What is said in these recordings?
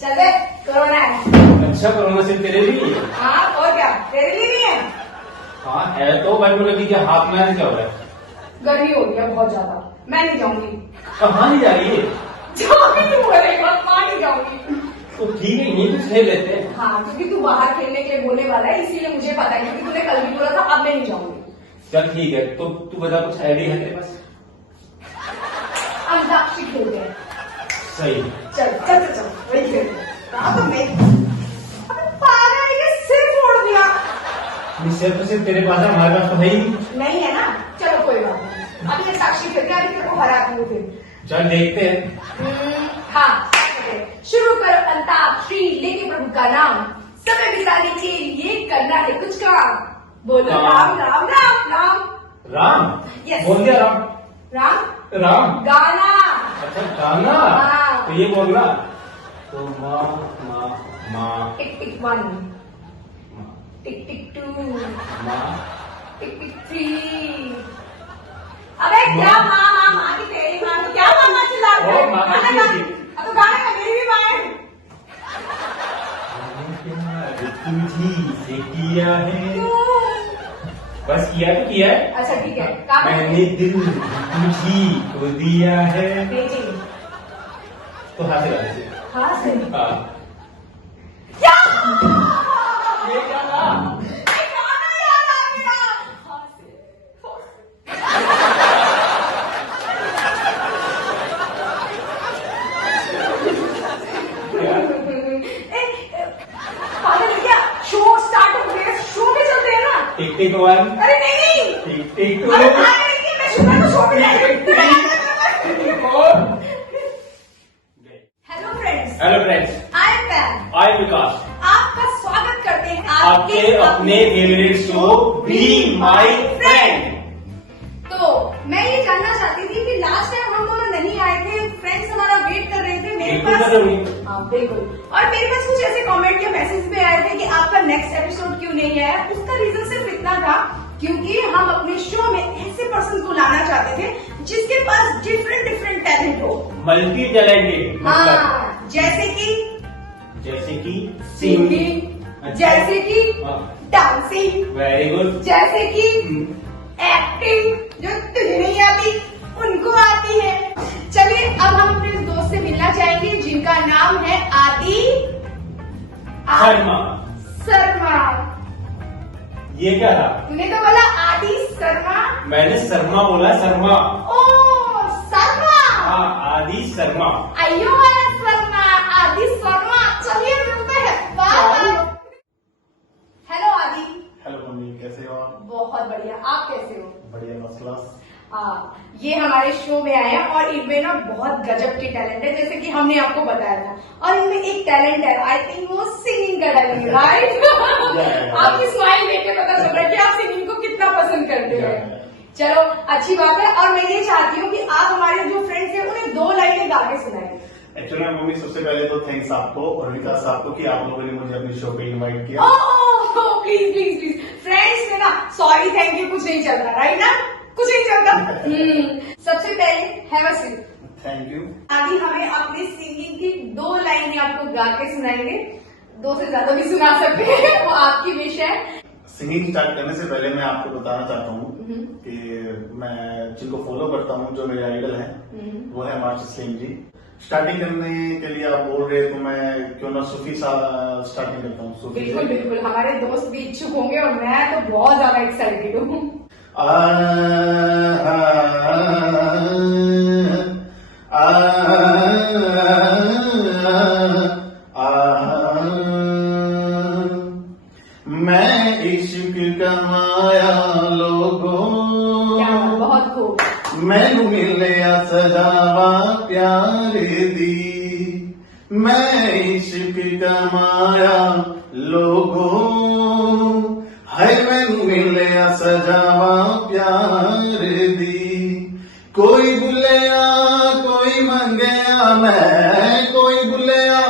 चल बे, कोरोना है। अच्छा, कोरोना सिर्फ तेरे लिए है? हाँ और क्या, तेरे लिए नहीं है? हाँ है तो, बट मुझे कि क्या हाथ में क्या हो रहा है? गर्मी हो रही है बहुत ज्यादा, मैं नहीं जाऊंगी। कहाँ नहीं जा रही है? जाऊंगी तू बोलेगा, मां नहीं जाऊंगी। तो ठीक है, यही कुछ ले लेते हैं। हाँ क्योंकि तू बाहर खेलने के लिए बोलने वाला है, इसीलिए मुझे पता है, क्योंकि तूने कल भी बोला था। अब मैं नहीं जाऊंगी। चल ठीक है, तो तू बता कुछ आइडिया है तेरे पास? अंताक्षरी खेलते हैं। सही। चल चल चल चल, वही खेलते हैं। कहा तो मैं पागल के सिर फोड़ दिया। सिर्फ तो सिर्फ तेरे पास है, हमारे पास तो है ही नहीं है ना, चलो कोई बात नहीं। अभी अंताक्षरी खेलते हैं, अभी तेरे को हराती हूँ फिर। चल देखते हैं। हाँ शुरू करो अंताक्षरी, लेके प्रभु का नाम, समय बिताने के लिए करना है कुछ काम। बोलो राम राम राम राम राम। Yes. बोल दिया राम। राम राम। गाना। अच्छा गाना। हाँ। तो ये बोलना, तो माँ माँ माँ, टिक टिक 1, टिक टिक 2, माँ, टिक टिक 3। अबे क्या माँ माँ माँ की तेरी माँ की, क्या माँ चिल्ला रही है? ओ, माँ की गाना तेरी। गा। अब तो गाने का मेरी भी माँ है। तुझी से किया है, क्यों? बस किया तो किया है। अच्छा ठीक है, काम मैंने दिल तुझी को दिया है। भेजी। तो हाथ से गाने से। हाँ सही। हाँ। क्या? ये क्या था? ये गाना याद आ गया। हाँ से। पागल है क्या? शो स्टार्ट हो गया, शो में चलते हैं ना। टिक टिक 1, अरे नहीं, टिक टिक 2, अरे पागल है क्या? मैं शुक्र को शो में टिक टिक 3, 4। Hello friends, hello friends, I am Pam. I Vikas. आपका स्वागत करते हैं आपके अपने favourite show be my friend. तो मैं ये जानना चाहती थी कि लास्ट टाइम हम दोनों नहीं आए थे, फ्रेंड्स हमारा वेट कर रहे थे मेरे बिल्कुल पास। कर रहे होंगे। हाँ बिल्कुल। और मेरे पास कुछ ऐसे कमेंट या मैसेज भी आए थे कि आपका नेक्स्ट एपिसोड क्यों नहीं आया। उसका रीजन सिर्फ इतना था क्योंकि हम अपने शो में ऐसे पर्सन को लाना चाहते थे जिसके पास डिफरेंट डिफरेंट टैलेंट हो। Multi talented. हाँ जैसे कि सिंगिंग, जैसे कि डांसिंग, वेरी गुड। जैसे कि एक्टिंग, जो तुझे नहीं आती उनको आती है। चलिए अब हम अपने उस दोस्त से मिलना चाहेंगे जिनका नाम है आदि शर्मा। ये क्या था? तूने तो बोला आदि शर्मा। मैंने शर्मा बोला, शर्मा। ओ शर्मा। हाँ, आदि शर्मा। अयो शर्मा, आदि शर्मा। चलिए मिलते हैं, बाय। हेलो आदि। हेलो मम्मी, कैसे हो आप? बहुत बढ़िया, आप कैसे हो? बढ़िया, फर्स्ट क्लास। ये हमारे शो में आए हैं और इनमें ना बहुत गजब के टैलेंट है, जैसे कि हमने आपको बताया था। और इनमें एक टैलेंट है, आई थिंक वो सिंगिंग का टैलेंट है, राइट? आपकी स्माइल देख के पता चल रहा है कि आप सिंगिंग को कितना पसंद करते हैं। चलो अच्छी बात है। और मैं ये चाहती हूँ कि आप हमारे जो फ्रेंड्स हैं उन्हें 2 लाइनें गा के सुनाएं। एक्चुअली मम्मी, सबसे पहले तो थैंक्स आपको और विकास आपको कि आप लोगों ने मुझे अपने शो पे इनवाइट किया। Oh please please please, friends में ना सॉरी थैंक यू कुछ नहीं चलता, राइट ना? कुछ नहीं चलता। सबसे पहले have a seat. Thank you. आदि हमें अपनी सिंगिंग की 2 लाइनें आपको गा के सुनाएंगे। 2 से ज्यादा भी सुना सकते हैं, वो आपकी विश है। सिंगिंग स्टार्ट करने से पहले मैं आपको बताना चाहता हूँ कि मैं जिनको फॉलो करता हूँ, जो मेरे आइडल हैं, वो है मार्च इस्लाम जी। स्टार्टिंग करने के लिए आप बोल रहे तो मैं क्यों ना सूफी स्टार्टिंग करता हूँ। सूफी बिल्कुल बिल्कुल, हमारे दोस्त भी इच्छुक होंगे और मैं तो बहुत ज्यादा एक्साइटेड हूँ। मैं इश्क कमाया लोगों, बहुत खूब। मैनू मिले सजावा प्यार दी। मैं इश्क कमाया लोगों, है मैनू मिले सजावा प्यार दी। कोई बुलिया कोई मंगया मैं, कोई बुलिया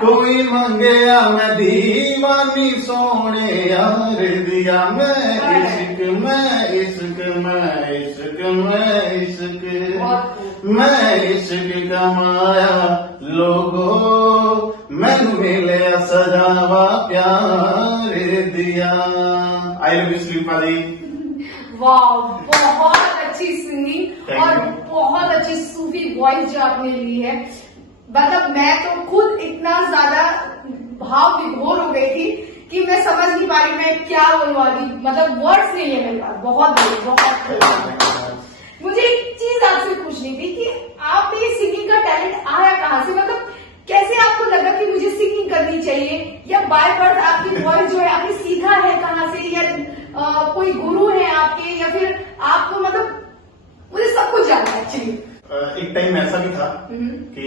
कोई मंगया मैं, दीवानी सोने यार दिया। मैं इश्क मैं इश्क मैं इश्क मैं इश्क, मैं इश्क कमाया लोगों, मैनू मिले सजावा प्यार दिया। आई लव यू शिल्पा जी। वाह, बहुत अच्छी सिंगिंग Thank और you. बहुत अच्छी सूफी वॉइस जो आपने ली है। मतलब मैं तो खुद इतना ज्यादा भाव विभोर हो गई थी कि मैं समझ नहीं पा रही मैं क्या बोलूं अभी, मतलब वर्ड्स नहीं है मेरे पास। बहुत मुझे एक चीज आपसे पूछनी थी कि आप ये सिंगिंग का टैलेंट आया कहाँ से, मतलब कैसे आपको लगा कि मुझे सिंगिंग करनी चाहिए, या बाय बर्थ आपकी वॉइस जो है आपने सीखा है कहाँ से, या कोई गुरु है आपके, या फिर आपको, मतलब मुझे सब कुछ जानना है एक्चुअली। एक टाइम ऐसा भी था कि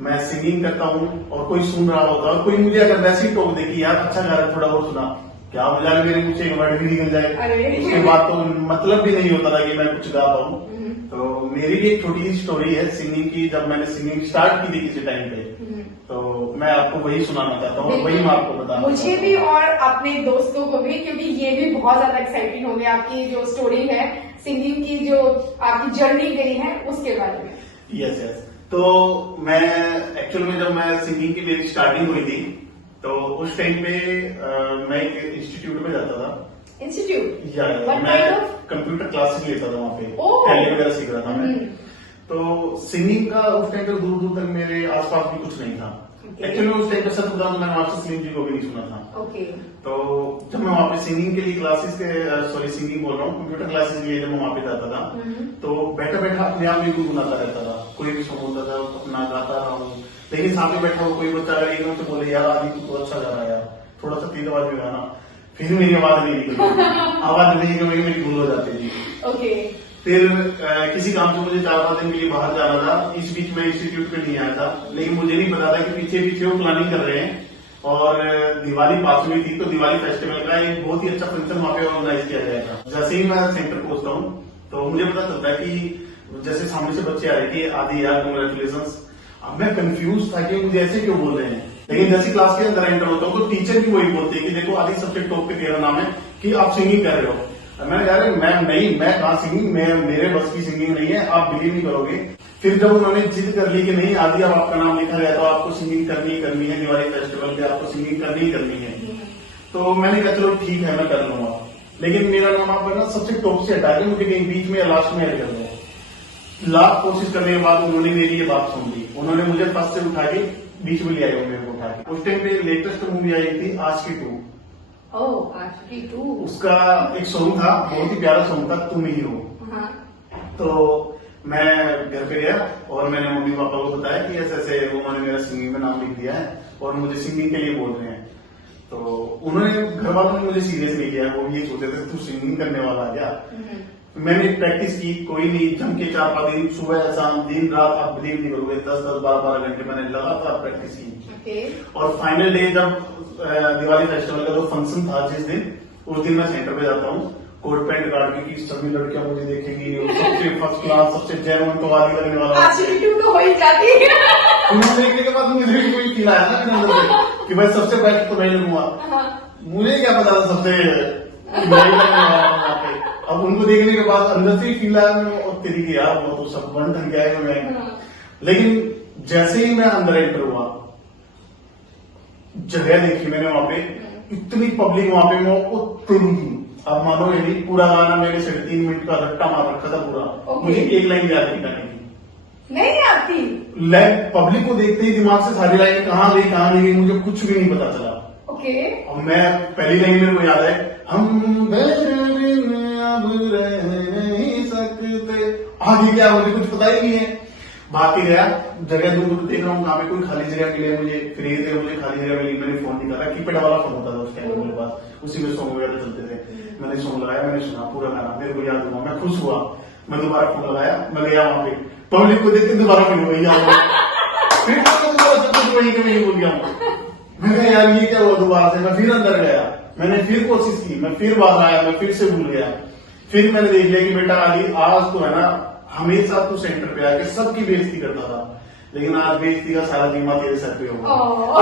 मैं सिंगिंग करता हूँ और कोई सुन रहा होता और कोई मुझे अगर वैसे ही टोक दे कि यार अच्छा गा रहा, थोड़ा और सुना, क्या मजा मेरे मुझे एक वर्ड भी निकल जाए, अरे। उसके बाद तो मतलब भी नहीं होता था कि मैं कुछ गा पाऊँ। तो मेरी भी एक छोटी सी स्टोरी है सिंगिंग की। जब मैंने सिंगिंग स्टार्ट की थी किसी टाइम पे, तो मैं आपको वही सुनाना चाहता हूँ और वही मैं आपको बताना मुझे भी और अपने दोस्तों को भी, क्योंकि ये भी बहुत ज्यादा एक्साइटिंग हो गया आपकी जो स्टोरी है सिंगिंग की, जो आपकी जर्नी गई है उसके बारे में। Yes yes. तो मैं एक्चुअल में जब मैं सिंगिंग की मेरी स्टार्टिंग हुई थी, तो उस टाइम पे मैं एक इंस्टीट्यूट में जाता था। इंस्टीट्यूट? या What मैं kind of? कंप्यूटर क्लासेस लेता था वहाँ पे, ओह। टैली वगैरह सीख रहा था मैं। तो सिंगिंग का उस टाइम पे दूर दूर तक मेरे आसपास भी कुछ नहीं था। Okay. एक्चुअली उस टाइम पे सच बताऊं तो मैंने मास्टर सलीम जी को भी नहीं सुना था। ओके। तो जब मैं वहाँ पे सिंगिंग के लिए क्लासेस के सिंगिंग बोल रहा हूँ, कंप्यूटर क्लासेस के लिए जब मैं वहाँ पे जाता था, तो बैठा बैठा अपने आप में गुनगुनाता रहता था। कोई भी सॉन्ग होता था अपना गाता रहा हूँ, लेकिन सामने बैठा हुआ कोई बच्चा अगर एकदम से बोले यार आदि तू तो अच्छा गा रहा है यार, थोड़ा सा तेज आवाज में गाना, फिर मेरी आवाज नहीं निकलती, आवाज नहीं निकलती, मेरी भूल हो जाती थी। ओके। फिर किसी काम से मुझे 4-5 दिन के लिए बाहर जाना था। इस बीच में इंस्टीट्यूट पे नहीं आया था, लेकिन मुझे नहीं पता था कि पीछे पीछे वो प्लानिंग कर रहे हैं। और दिवाली पास में थी, तो दिवाली फेस्टिवल का एक बहुत ही अच्छा फंक्शन वहाँ पे ऑर्गेनाइज किया गया था। जैसे ही मैं सेंटर पहुंचता हूँ तो मुझे पता चलता है कि जैसे सामने से बच्चे आ रहे कि आदि यार कंग्रेचुलेशन। अब मैं कंफ्यूज था कि मुझे ऐसे क्यों बोल रहे हैं, लेकिन जैसे क्लास के अंदर एंटर होता हूँ तो टीचर भी वही बोलते हैं कि देखो आदि सबसे टॉप पे तेरा नाम है कि आप सिंगिंग कर रहे हो। मैंने यार मैं कहा सिंगिंग, मेरे बस की सिंगिंग नहीं है, आप बिलीव नहीं करोगे। फिर जब उन्होंने जिद कर ली कि नहीं आदि अब आपका नाम लिखा गया तो आपको सिंगिंग करनी ही करनी है, दिवाली फेस्टिवल पे आपको सिंगिंग करनी ही करनी है, तो मैंने कहा चलो ठीक है मैं कर लूंगा। लेकिन मेरा नाम आप ना सबसे टॉप से हटा के मुझे कहीं बीच में या लास्ट में ऐड कर दो। लाख कोशिश करने के बाद उन्होंने मेरी ये बात सुन ली। उन्होंने मुझे फर्स्ट से उठा के बीच में ले आए मेरे को उठा के। उस टाइम पे लेटेस्ट मूवी आई थी आशिकी 2। आशिकी 2। उसका एक सॉन्ग था, बहुत ही प्यारा सॉन्ग था, तुम ही हो। हाँ। तो मैं घर पे गया और मैंने मम्मी पापा को बताया कि ऐसे ऐसे उन्होंने मेरा सिंगिंग में नाम लिख दिया है और मुझे सिंगिंग के लिए बोल रहे हैं। तो उन्होंने, घर वालों ने मुझे सीरियस नहीं किया, वो ये सोचते थे तू सिंगिंग करने वाला है क्या। मैंने प्रैक्टिस की, कोई नहीं, जम के 4-5 दिन सुबह शाम दिन रात, आप बिलीव नहीं करोगे 10-12 घंटे मैंने लगातार प्रैक्टिस की। और फाइनल डे जब दिवाली फेस्टिवल का जो फंक्शन था जिस दिन, उस दिन मैं सेंटर पे जाता हूँ कोट पैंट काट के कि सभी लड़कियां मुझे देखेंगी, सबसे फर्स्ट क्लास सबसे जेन्युइन तो आदि लगने वाला। आशिकी 2 तो हो ही जाती है। उन्हें देखने के बाद मुझे भी कोई फील आया ना मेरे अंदर से कि भाई सबसे बेस्ट तो मैं लगूंगा। मुझे क्या पता था सबसे मैं ही लगने वाला हूं वहाँ पे। अब उनको देखने के बाद अंदर से ही फील आया और तेरी की यार वो तो सब बन ढंग गया है मैं। लेकिन जैसे ही मैं अंदर एंटर हुआ, जगह देखी मैंने वहां पे, इतनी पब्लिक वहां पे, मैं तेरी, अब मानो ये नहीं, पूरा गाना मेरे 3.5 मिनट का रट्टा मार रखा था पूरा। मुझे एक लाइन याद नहीं गाने की, नहीं आती। पब्लिक को देखते ही दिमाग से सारी लाइन कहाँ गई मुझे कुछ भी नहीं पता चला। ओके। और मैं पहली लाइन मेरे को याद है, हम बेबिन अब रह नहीं सकते, आगे क्या मुझे कुछ पता ही नहीं है। भाग के गया, जगह दूर देख रहा हूँ कहाँ पे कोई खाली जगह मिले मुझे, फ्री थे, मुझे खाली जगह मिली। मैंने फोन निकाला, कीपैड वाला फोन होता था उस टाइम मेरे पास, उसी में सॉन्ग वगैरह चलते थे। मैंने सॉन्ग लगाया, मैंने सुना पूरा गाना, मेरे को याद हुआ, मैं खुश हुआ। मैं दोबारा फोन लगाया, मैं गया वहां पे, पब्लिक को देख के दोबारा फिर वही याद हुआ, फिर दोबारा सब कुछ वही के वही भूल गया। मैं कहा यार ये क्या हुआ, दोबारा से मैं फिर अंदर गया, मैंने फिर कोशिश की, मैं फिर बाहर आया, मैं फिर से भूल गया। फिर मैंने देख लिया कि बेटा आदि आज तो है ना, हमेशा तू सेंटर पे आके सबकी बेइज्जती करता था, लेकिन आज बेइज्जती का सारा जिम्मा तेरे सर पे होगा।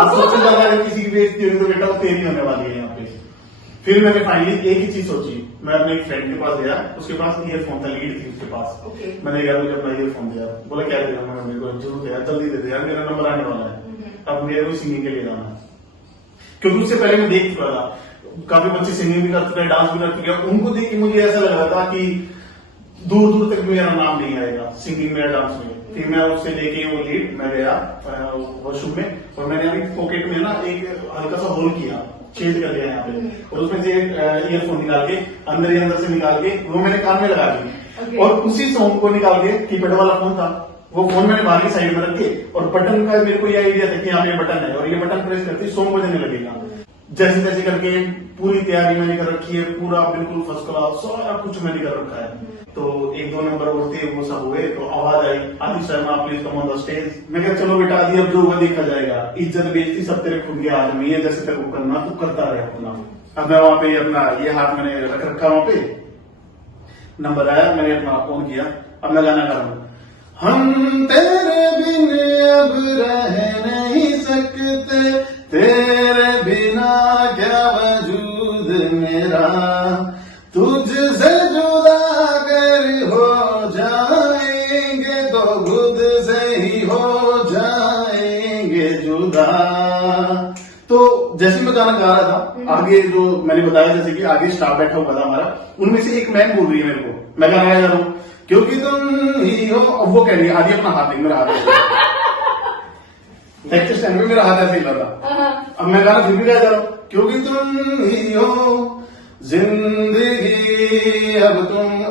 आज सबसे ज्यादा अगर किसी की बेइज्जती होगी तो बेटा वो तेरी होने वाली है यहाँ पे। फिर मैंने फाइनली एक ही चीज सोची, मैं अपने एक फ्रेंड के पास गया, उसके पास ईयरफोन था, लीड थी उसके पास। मैंने कहा मुझे अपना ईयरफोन दिया, बोला क्या दिया, मैंने मेरे को जरूर दिया, जल्दी दे दे यार, मेरा नंबर आने वाला है। अब गया वो सिंगिंग के लिए जाना, क्योंकि उससे पहले मैं देख चुका था काफी बच्चे सिंगिंग भी कर चुके हैं, डांस भी कर चुके हैं। उनको देख के मुझे ऐसा लग रहा था कि दूर दूर तक मेरा नाम नहीं आएगा सिंगिंग में, डांस में। फिर मैं उससे लेके वो लीड मैं गया वॉशरूम में, और मैंने अभी पॉकेट में ना एक हल्का सा होल किया, छेद कर दिया यहाँ पे, और उसमें से ईयरफोन निकाल के अंदर ही अंदर से निकाल के वो मैंने कान में लगा दी, और उसी सॉन्ग को निकाल के कीपैड वाला फोन था, वो फोन मैंने बाहर की साइड में रख के, और बटन का मेरे को ये आइडिया था कि यहाँ पे बटन है, और ये बटन प्रेस करते सॉन्ग बजने लगेगा। जैसे तैसे करके पूरी तैयारी मैंने कर रखी है, पूरा बिल्कुल फर्स्ट क्लास सारा कुछ मैंने कर रखा है। तो 1-2 नंबर और थे वो सब हुए, तो आवाज आई, आदि Sharma please come on the stage. मैं कहा चलो बेटा आदि अब जो होगा देखा जाएगा, इज्जत बेइज्जती सब तेरे खुद के हाथ में है, जैसे तेरे को करना तू करता रहे अपना। अब मैं वहां पे अपना ये हाथ मैंने रख रखा वहां पे, नंबर आया, मैंने अपना फोन किया, अब मैं गाना गा रहा हूँ। हम तेरे बिन अब रह नहीं सकते, तेरे बिना क्या वजूद मेरा, तुझसे जुदा कर हो जाएंगे तो खुद से ही हो जाएंगे जुदा। तो जैसे मैं गाना गा रहा था, आगे जो मैंने बताया जैसे कि आगे स्टाफ बैठा हुआ था हमारा, उनमें से एक मैम बोल रही है मेरे को, मैं गाना गा जा रहा हूँ, क्योंकि तुम ही हो, अब वो कह रही है आदि अपना हाथ देख, मेरा हाथ नेक्स्ट स्टैंड में मेरा हाथ ऐसे ही लगा। अब मैं गाना फिर भी गा जा रहा हूँ, क्योंकि तुम ही हो जिंदगी, अब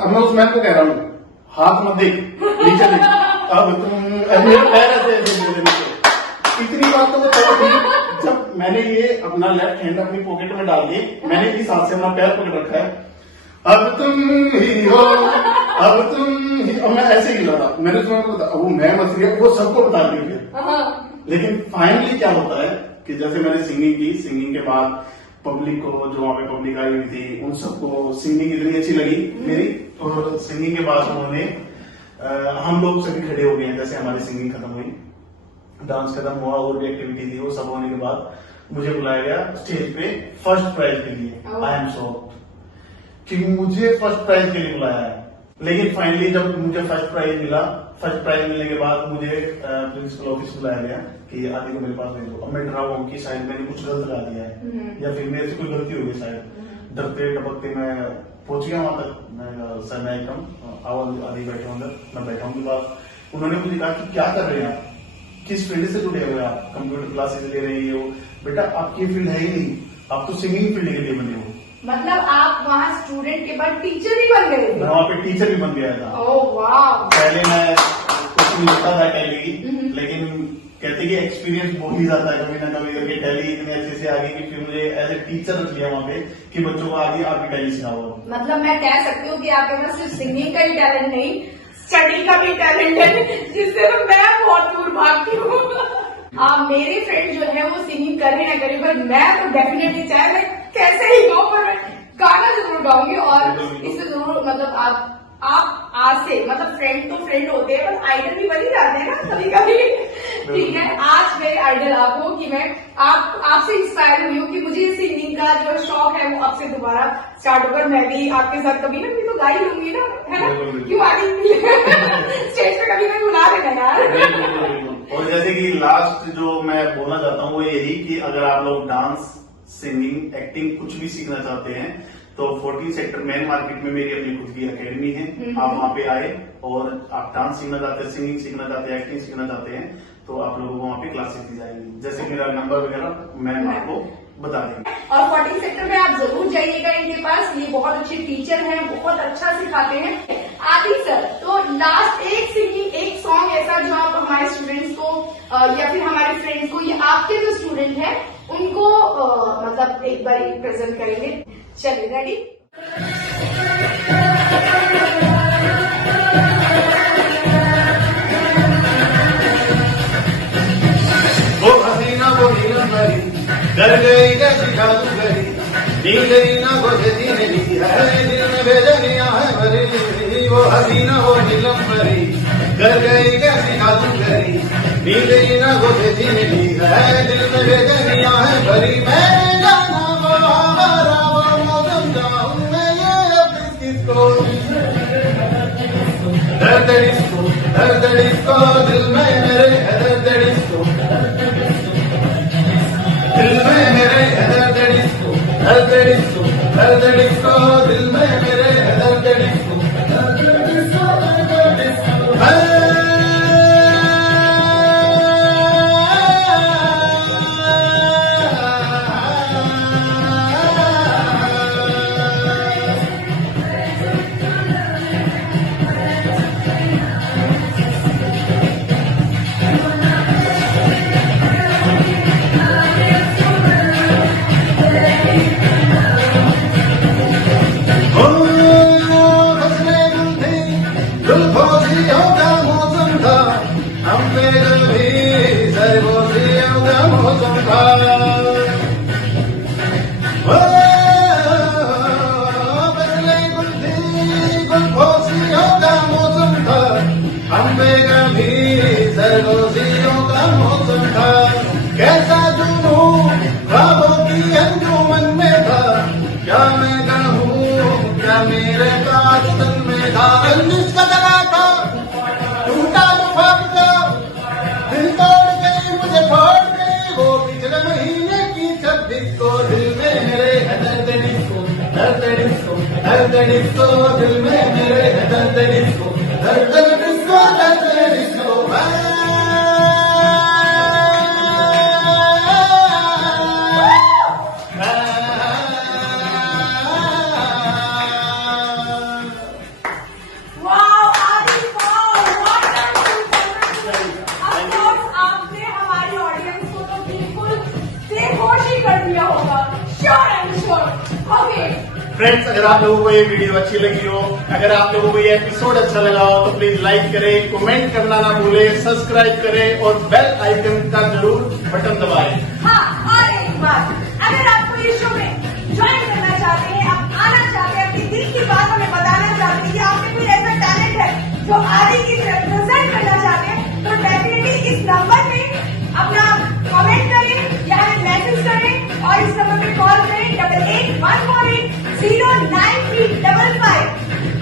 मैं उस मैम को कह रहा हूँ हाथ मत देख, नीचे देख, अब तुम, मेरा पैर ऐसे इतनी बात तो मैं थी, जब मैंने ये अपना लेफ्ट हैंड अपनी पॉकेट में डाल के मैंने इस हाथ से अपना पैर पकड़ रखा है, अब तुम ही हो, अब तुम ही, और मैं ऐसे ही लगा, मैंने तुम्हें बता, वो मैम हंस रही है, वो सबको बता रही है। लेकिन फाइनली क्या होता है कि जैसे मैंने सिंगिंग की, सिंगिंग के बाद पब्लिक को, जो वहां पे पब्लिक आई हुई थी, उन सबको सिंगिंग इतनी अच्छी लगी मेरी, और सिंगिंग के बाद उन्होंने हम लोग सभी खड़े हो गए हैं, जैसे हमारी सिंगिंग खत्म हुई, डांस खत्म हुआ, और भी एक्टिविटी थी, वो सब होने के बाद मुझे बुलाया गया स्टेज पे फर्स्ट प्राइज के लिए। आई एम शॉक्ड कि मुझे फर्स्ट प्राइज के लिए बुलाया है। लेकिन फाइनली जब मुझे फर्स्ट प्राइज मिला, फर्स्ट प्राइज मिलने के बाद मुझे प्रिंसिपल ऑफिस बुलाया गया कि आदि को मेरे पास भेजो। अब मैं डरा हुआ हूँ कि शायद मैंने कुछ गलत गा दिया है, या फिर मेरे से कोई गलती हो गई शायद। डरते टपकते मैं पहुंच गया वहां तक, मैं सर मैं एकदम आओ आदि बैठे अंदर, मैं बैठा हूँ। बाद उन्होंने मुझे कहा कि क्या कर रहे हैं आप, किस फील्ड से जुड़े हुए आप, कंप्यूटर क्लासेस ले रही हो, बेटा आपकी फील्ड है ही नहीं, आप तो सिंगिंग फील्ड के लिए बने हो। मतलब आप वहाँ स्टूडेंट के बाद टीचर भी बन गए थे? मैं वहाँ पे टीचर भी बन गया था। ओह वाह। पहले मैं कुछ नहीं होता था टैली, लेकिन कहते कि एक्सपीरियंस बहुत ही जाता है कभी ना कभी करके, टैली इतने अच्छे से आगे कि फिर मुझे एज ए टीचर रख लिया वहाँ पे कि बच्चों को आगे आप भी टैली सिखाओ। मतलब मैं कह सकती हूँ कि आपके पास सिर्फ सिंगिंग का ही टैलेंट नहीं, स्टडी का भी टैलेंट है, जिससे तो मैं बहुत दूर भागती हूँ। मेरे फ्रेंड जो है वो सिंगिंग कर रहे हैं करीब, पर मैं तो डेफिनेटली चाहे मैं कैसे ही गाऊं, पर मैं गाना जरूर गाऊंगी, और इससे जरूर मतलब आप आज से मतलब फ्रेंड तो फ्रेंड होते हैं, पर आइडल भी बन ही जाते हैं ना कभी कभी। ठीक है, आज मेरे आइडल आप हो कि मैं आपसे इंस्पायर हुई हूँ कि मुझे सिंगिंग का जो शौक है वो आपसे दोबारा स्टार्ट होकर मैं भी आपके साथ कभी ना, तो गा ही लूंगी ना, है ना, क्यों आ रही स्टेज पे कभी कभी बुला देना यार। और जैसे कि लास्ट जो मैं बोलना चाहता हूँ वो यही कि अगर आप लोग डांस, सिंगिंग, एक्टिंग कुछ भी सीखना चाहते हैं तो 14 सेक्टर मेन मार्केट में मेरी अपनी खुद की एकेडमी है। आप वहाँ पे आए और आप डांस सीखना चाहते हैं, सिंगिंग सीखना चाहते हैं, एक्टिंग सीखना चाहते हैं, तो आप लोगों को वहाँ पे क्लासेस दी जाएगी। जैसे मेरा नंबर वगैरह मैं आपको बता देंगे। और 14 सेक्टर में आप जरूर जाइएगा इनके पास, ये बहुत अच्छे टीचर हैं, बहुत अच्छा सिखाते हैं। आदि सर, तो लास्ट एक सिंगिंग, एक सॉन्ग ऐसा जो आप हमारे स्टूडेंट्स को या फिर हमारे फ्रेंड्स को, या आपके जो स्टूडेंट हैं उनको मतलब एक बार प्रेजेंट करेंगे। चलिए, रेडी? वो हसीना वो नीलम भरी, डर गई कैसी जादू गई, नील ना वो जैसी नहीं है, दिल में बेचैनियां है भरी। वो हसीना वो नीलम भरी, डर गई कैसी जादू गई, नील ना वो जैसी नहीं है, दिल में बेचैनियां है भरी। मैं जाना वो हमारा वो मौसम जाऊं मैं, ये अब किसको दर्द इसको दिल में मेरे, दर्द इसको डिस्को दर्द डिस्को दिल में मेरे है दर्द डिस्को दर्द डिस्को दर्द डिस्को सरगोजियों का मौसम था कैसा जुनून ख्वाबों की अंजुमन में था क्या मैं कहूँ क्या मेरे काज तन में था रंजिश का दगा था टूटा तो ख्वाब था दिल तोड़ गई मुझे छोड़ गई वो पिछले महीने की 26 को दिल में मेरे है दर्द डिस्को दर्द डिस्को दर्द डिस्को दिल में मेरे है दर्द डिस्को दर्द डिस्को दर्द डिस्को फ्रेंड्स, अगर आप लोगों को ये वीडियो अच्छी लगी हो, अगर आप लोगों को ये एपिसोड अच्छा लगा हो तो प्लीज लाइक करें, कमेंट करना ना भूलें, सब्सक्राइब करें और बेल आइकन का जरूर बटन दबाएं। हाँ, और एक बात, अगर आपको ये शो में ज्वाइन करना चाहते हैं, आप आना चाहते हैं, अपनी दिल की बात हमें बताना चाहते हैं कि आपके कोई ऐसा टैलेंट है जो आदि की रिप्रेजेंट करना चाहते हैं, तो डेफिनेटली इस नंबर पे अपना कमेंट करें या हमें मैसेज करें और इस नंबर पे कॉल करें 8814809355।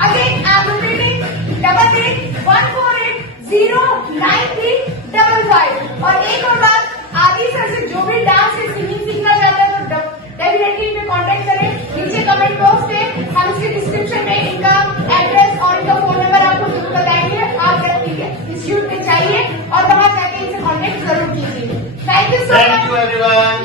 Again I am repeating 8814809355। और एक और बात, आदि सर से जो भी डांस या सिंगिंग सीखना चाहता है तो डेफिनेटली इनपे कांटेक्ट करें। नीचे कमेंट बॉक्स पे हम इसके डिस्क्रिप्शन में इनका एड्रेस और इनका फोन नंबर आपको जरूर बताएंगे। आप इंस्टीट्यूट में चाहिए और वहां जाके इनसे कांटेक्ट जरूर कीजिए। Thank you so much everyone.